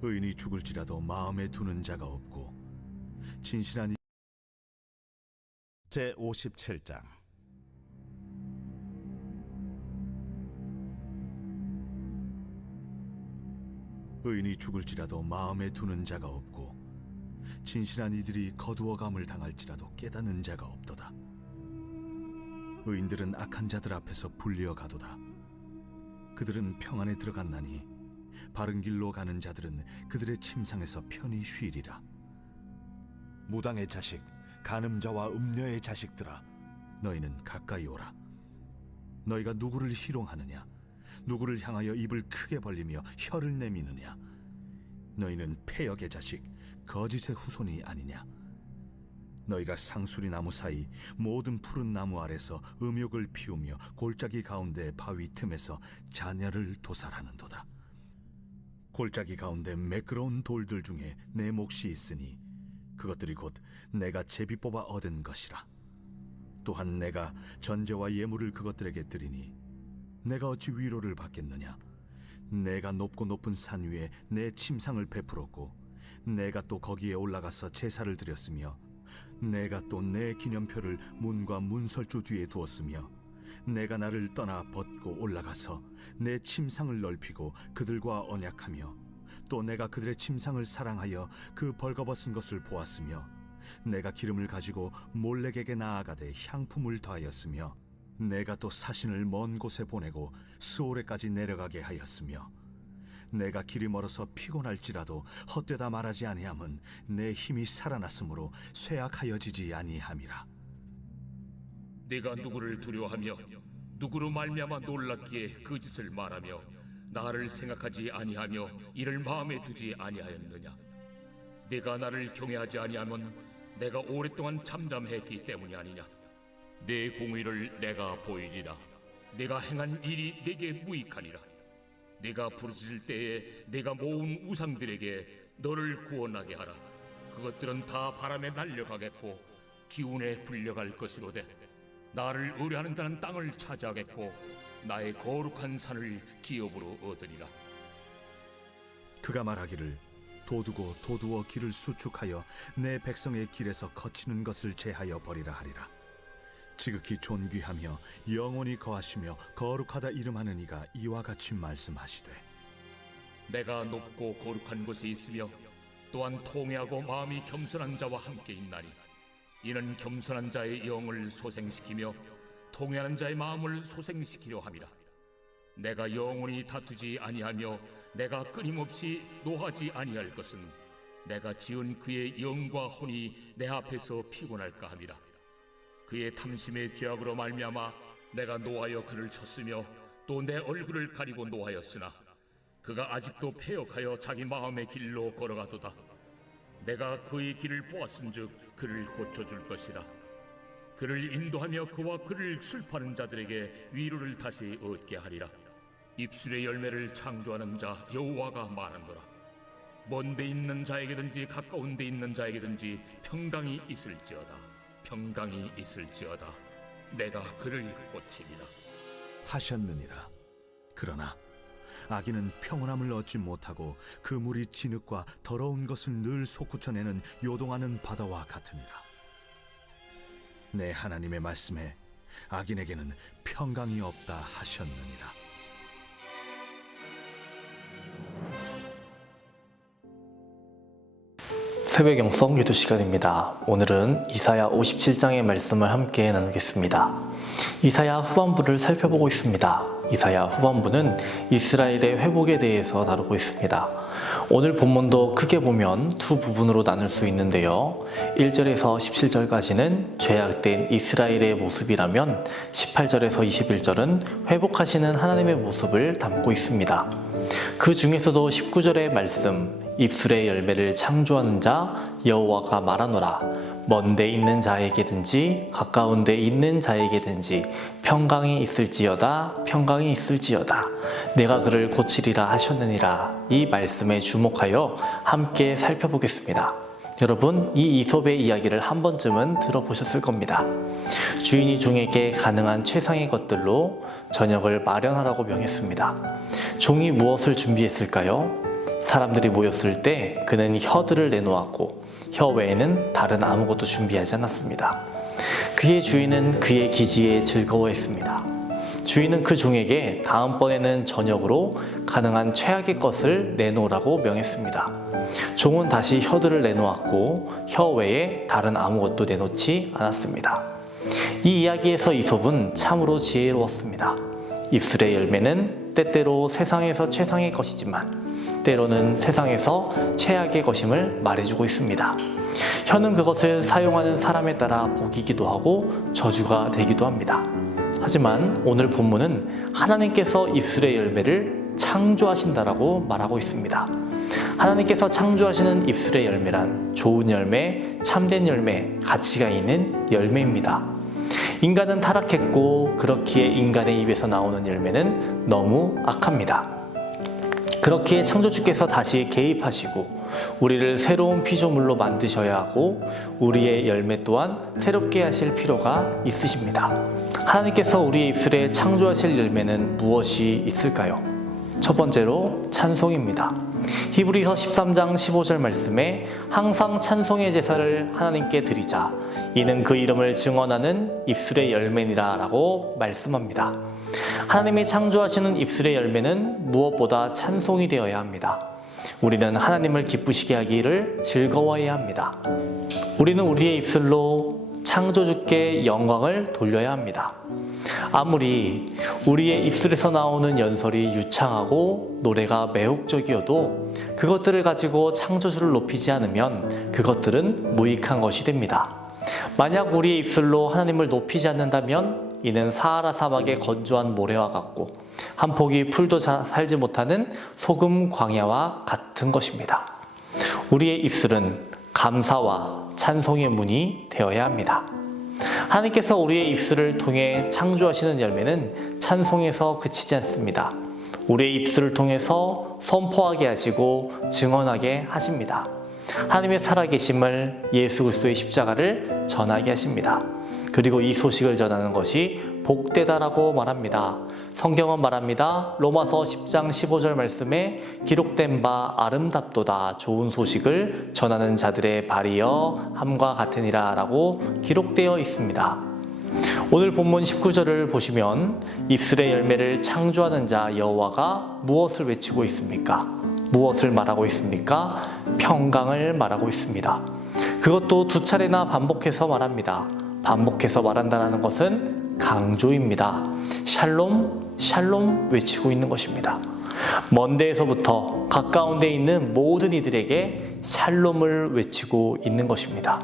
의인이 죽을지라도 마음에 두는 자가 없고 진실한 제57장. 의인이 죽을지라도 마음에 두는 자가 없고 진실한 이들이 거두어감을 당할지라도 깨닫는 자가 없도다. 의인들은 악한 자들 앞에서 불리어 가도다. 그들은 평안에 들어갔나니 바른 길로 가는 자들은 그들의 침상에서 편히 쉬리라. 무당의 자식, 간음자와 음녀의 자식들아, 너희는 가까이 오라. 너희가 누구를 희롱하느냐? 누구를 향하여 입을 크게 벌리며 혀를 내미느냐? 너희는 패역의 자식, 거짓의 후손이 아니냐? 너희가 상수리 나무 사이 모든 푸른 나무 아래서 음욕을 피우며 골짜기 가운데 바위 틈에서 자녀를 도살하는도다. 골짜기 가운데 매끄러운 돌들 중에 내 몫이 있으니 그것들이 곧 내가 제비 뽑아 얻은 것이라. 또한 내가 전제와 예물을 그것들에게 드리니 내가 어찌 위로를 받겠느냐? 내가 높고 높은 산 위에 내 침상을 베풀었고 내가 또 거기에 올라가서 제사를 드렸으며 내가 또 내 기념표를 문과 문설주 뒤에 두었으며 내가 나를 떠나 벗고 올라가서 내 침상을 넓히고 그들과 언약하며 또 내가 그들의 침상을 사랑하여 그 벌거벗은 것을 보았으며 내가 기름을 가지고 몰렉에게 나아가되 향품을 더하였으며 내가 또 사신을 먼 곳에 보내고 스오레까지 내려가게 하였으며 내가 길이 멀어서 피곤할지라도 헛되다 말하지 아니함은 내 힘이 살아났으므로 쇠약하여지지 아니함이라. 네가 누구를 두려워하며 누구로 말미암아 놀랍기에 그 짓을 말하며 나를 생각하지 아니하며 이를 마음에 두지 아니하였느냐? 네가 나를 경외하지 아니하면 내가 오랫동안 잠잠했기 때문이 아니냐? 내 공의를 내가 보이리라. 네가 행한 일이 내게 무익하니라. 네가 부르짖을 때에 내가 모은 우상들에게 너를 구원하게 하라. 그것들은 다 바람에 날려가겠고 기운에 불려갈 것이로되 나를 의뢰하는 자는 땅을 차지하겠고 나의 거룩한 산을 기업으로 얻으리라. 그가 말하기를 도두고 도두어 길을 수축하여 내 백성의 길에서 거치는 것을 제하여 버리라 하리라. 지극히 존귀하며 영원히 거하시며 거룩하다 이름하는 이가 이와 같이 말씀하시되 내가 높고 거룩한 곳에 있으며 또한 통회하고 마음이 겸손한 자와 함께 있나니 이는 겸손한 자의 영을 소생시키며 통회하는 자의 마음을 소생시키려 함이라. 내가 영원히 다투지 아니하며 내가 끊임없이 노하지 아니할 것은 내가 지은 그의 영과 혼이 내 앞에서 피곤할까 함이라. 그의 탐심의 죄악으로 말미암아 내가 노하여 그를 쳤으며 또 내 얼굴을 가리고 노하였으나 그가 아직도 패역하여 자기 마음의 길로 걸어가도다. 내가 그의 길을 보았은즉 그를 고쳐줄 것이라. 그를 인도하며 그와 그를 슬퍼하는 자들에게 위로를 다시 얻게 하리라. 입술의 열매를 창조하는 자 여호와가 말하노라. 먼 데 있는 자에게든지 가까운 데 있는 자에게든지 평강이 있을지어다. 평강이 있을지어다. 내가 그를 고치리라 하셨느니라. 그러나 악인은 평온함을 얻지 못하고 그 물이 진흙과 더러운 것을 늘 솟구쳐내는 요동하는 바다와 같으니라. 내 하나님의 말씀에 악인에게는 평강이 없다 하셨느니라. 새벽 영성 기도 시간입니다. 오늘은 이사야 57장의 말씀을 함께 나누겠습니다. 이사야 후반부를 살펴보고 있습니다. 이사야 후반부는 이스라엘의 회복에 대해서 다루고 있습니다. 오늘 본문도 크게 보면 두 부분으로 나눌 수 있는데요. 1절에서 17절까지는 죄악된 이스라엘의 모습이라면 18절에서 21절은 회복하시는 하나님의 모습을 담고 있습니다. 그 중에서도 19절의 말씀, 입술의 열매를 창조하는 자 여호와가 말하노라. 먼 데 있는 자에게든지 가까운 데 있는 자에게든지 평강이 있을지어다. 평강이 있을지어다. 내가 그를 고치리라 하셨느니라. 이 말씀에 주목하여 함께 살펴보겠습니다. 여러분, 이 이솝의 이야기를 한 번쯤은 들어보셨을 겁니다. 주인이 종에게 가능한 최상의 것들로 저녁을 마련하라고 명했습니다. 종이 무엇을 준비했을까요? 사람들이 모였을 때 그는 혀들을 내놓았고 혀 외에는 다른 아무것도 준비하지 않았습니다. 그의 주인은 그의 기지에 즐거워했습니다. 주인은 그 종에게 다음번에는 저녁으로 가능한 최악의 것을 내놓으라고 명했습니다. 종은 다시 혀들을 내놓았고 혀 외에 다른 아무것도 내놓지 않았습니다. 이 이야기에서 이솝은 참으로 지혜로웠습니다. 입술의 열매는 때때로 세상에서 최상의 것이지만 때로는 세상에서 최악의 것임을 말해주고 있습니다. 혀는 그것을 사용하는 사람에 따라 복이기도 하고 저주가 되기도 합니다. 하지만 오늘 본문은 하나님께서 입술의 열매를 창조하신다라고 말하고 있습니다. 하나님께서 창조하시는 입술의 열매란 좋은 열매, 참된 열매, 가치가 있는 열매입니다. 인간은 타락했고 그렇기에 인간의 입에서 나오는 열매는 너무 악합니다. 그렇기에 창조주께서 다시 개입하시고 우리를 새로운 피조물로 만드셔야 하고 우리의 열매 또한 새롭게 하실 필요가 있으십니다. 하나님께서 우리의 입술에 창조하실 열매는 무엇이 있을까요? 첫 번째로 찬송입니다. 히브리서 13장 15절 말씀에 항상 찬송의 제사를 하나님께 드리자 이는 그 이름을 증언하는 입술의 열매니라 라고 말씀합니다. 하나님이 창조하시는 입술의 열매는 무엇보다 찬송이 되어야 합니다. 우리는 하나님을 기쁘시게 하기를 즐거워해야 합니다. 우리는 우리의 입술로 창조주께 영광을 돌려야 합니다. 아무리 우리의 입술에서 나오는 연설이 유창하고 노래가 매혹적이어도 그것들을 가지고 창조주를 높이지 않으면 그것들은 무익한 것이 됩니다. 만약 우리의 입술로 하나님을 높이지 않는다면 이는 사하라 사막의 건조한 모래와 같고 한 포기 풀도 살지 못하는 소금 광야와 같은 것입니다. 우리의 입술은 감사와 찬송의 문이 되어야 합니다. 하나님께서 우리의 입술을 통해 창조하시는 열매는 찬송에서 그치지 않습니다. 우리의 입술을 통해서 선포하게 하시고 증언하게 하십니다. 하나님의 살아계심을 예수 그리스도의 십자가를 전하게 하십니다. 그리고 이 소식을 전하는 것이 복되다라고 말합니다. 성경은 말합니다. 로마서 10장 15절 말씀에 기록된 바 아름답도다 좋은 소식을 전하는 자들의 발이여 함과 같으니라 라고 기록되어 있습니다. 오늘 본문 19절을 보시면 입술의 열매를 창조하는 자 여호와가 무엇을 외치고 있습니까? 무엇을 말하고 있습니까? 평강을 말하고 있습니다. 그것도 두 차례나 반복해서 말합니다. 반복해서 말한다는 것은 강조입니다. 샬롬, 샬롬 외치고 있는 것입니다. 먼 데에서부터 가까운 데에 있는 모든 이들에게 샬롬을 외치고 있는 것입니다.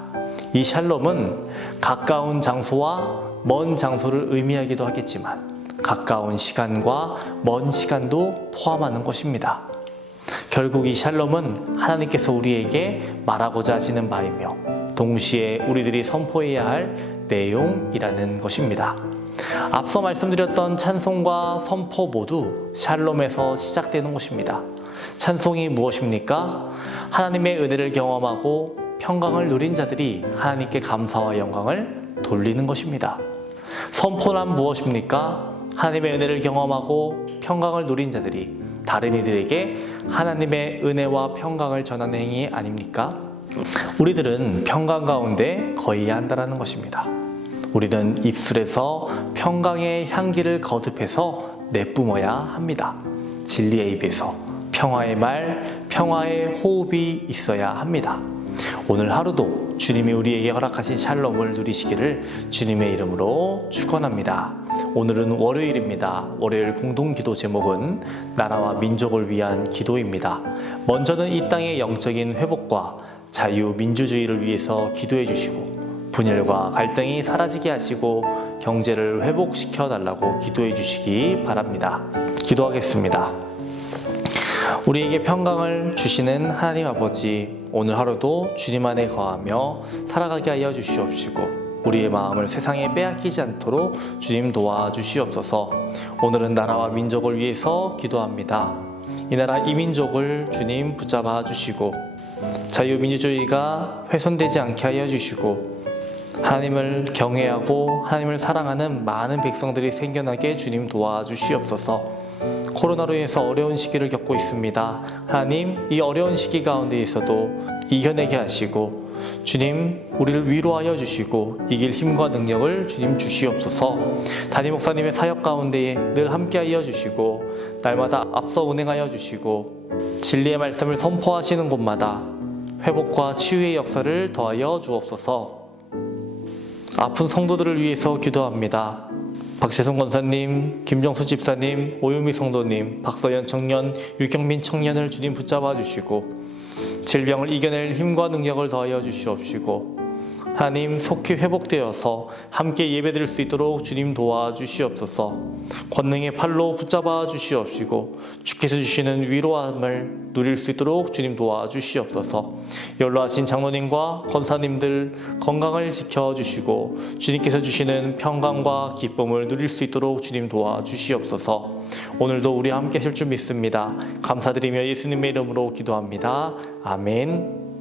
이 샬롬은 가까운 장소와 먼 장소를 의미하기도 하겠지만 가까운 시간과 먼 시간도 포함하는 것입니다. 결국 이 샬롬은 하나님께서 우리에게 말하고자 하시는 바이며 동시에 우리들이 선포해야 할 내용이라는 것입니다. 앞서 말씀드렸던 찬송과 선포 모두 샬롬에서 시작되는 것입니다. 찬송이 무엇입니까? 하나님의 은혜를 경험하고 평강을 누린 자들이 하나님께 감사와 영광을 돌리는 것입니다. 선포란 무엇입니까? 하나님의 은혜를 경험하고 평강을 누린 자들이 다른 이들에게 하나님의 은혜와 평강을 전하는 행위 아닙니까? 우리들은 평강 가운데 거해야 한다는 것입니다. 우리는 입술에서 평강의 향기를 거듭해서 내뿜어야 합니다. 진리의 입에서 평화의 말, 평화의 호흡이 있어야 합니다. 오늘 하루도 주님이 우리에게 허락하신 샬롬을 누리시기를 주님의 이름으로 축원합니다. 오늘은 월요일입니다. 월요일 공동기도 제목은 나라와 민족을 위한 기도입니다. 먼저는 이 땅의 영적인 회복과 자유민주주의를 위해서 기도해 주시고 분열과 갈등이 사라지게 하시고 경제를 회복시켜 달라고 기도해 주시기 바랍니다. 기도하겠습니다. 우리에게 평강을 주시는 하나님 아버지, 오늘 하루도 주님 안에 거하며 살아가게 하여 주시옵시고 우리의 마음을 세상에 빼앗기지 않도록 주님 도와주시옵소서. 오늘은 나라와 민족을 위해서 기도합니다. 이 나라 이 민족을 주님 붙잡아 주시고 자유민주주의가 훼손되지 않게 하여 주시고 하나님을 경외하고 하나님을 사랑하는 많은 백성들이 생겨나게 주님 도와주시옵소서. 코로나로 인해서 어려운 시기를 겪고 있습니다. 하나님, 이 어려운 시기 가운데에서도 이겨내게 하시고 주님, 우리를 위로하여 주시고 이길 힘과 능력을 주님 주시옵소서. 담임 목사님의 사역 가운데에 늘 함께하여 주시고 날마다 앞서 운행하여 주시고 진리의 말씀을 선포하시는 곳마다 회복과 치유의 역사를 더하여 주옵소서. 아픈 성도들을 위해서 기도합니다. 박재성 권사님, 김정수 집사님, 오유미 성도님, 박서연 청년, 유경민 청년을 주님 붙잡아 주시고 질병을 이겨낼 힘과 능력을 더하여 주시옵시고 하나님, 속히 회복되어서 함께 예배드릴 수 있도록 주님 도와주시옵소서. 권능의 팔로 붙잡아 주시옵시고 주께서 주시는 위로함을 누릴 수 있도록 주님 도와주시옵소서. 연로하신 장로님과 권사님들 건강을 지켜주시고 주님께서 주시는 평강과 기쁨을 누릴 수 있도록 주님 도와주시옵소서. 오늘도 우리 함께 하실 줄 믿습니다. 감사드리며 예수님의 이름으로 기도합니다. 아멘.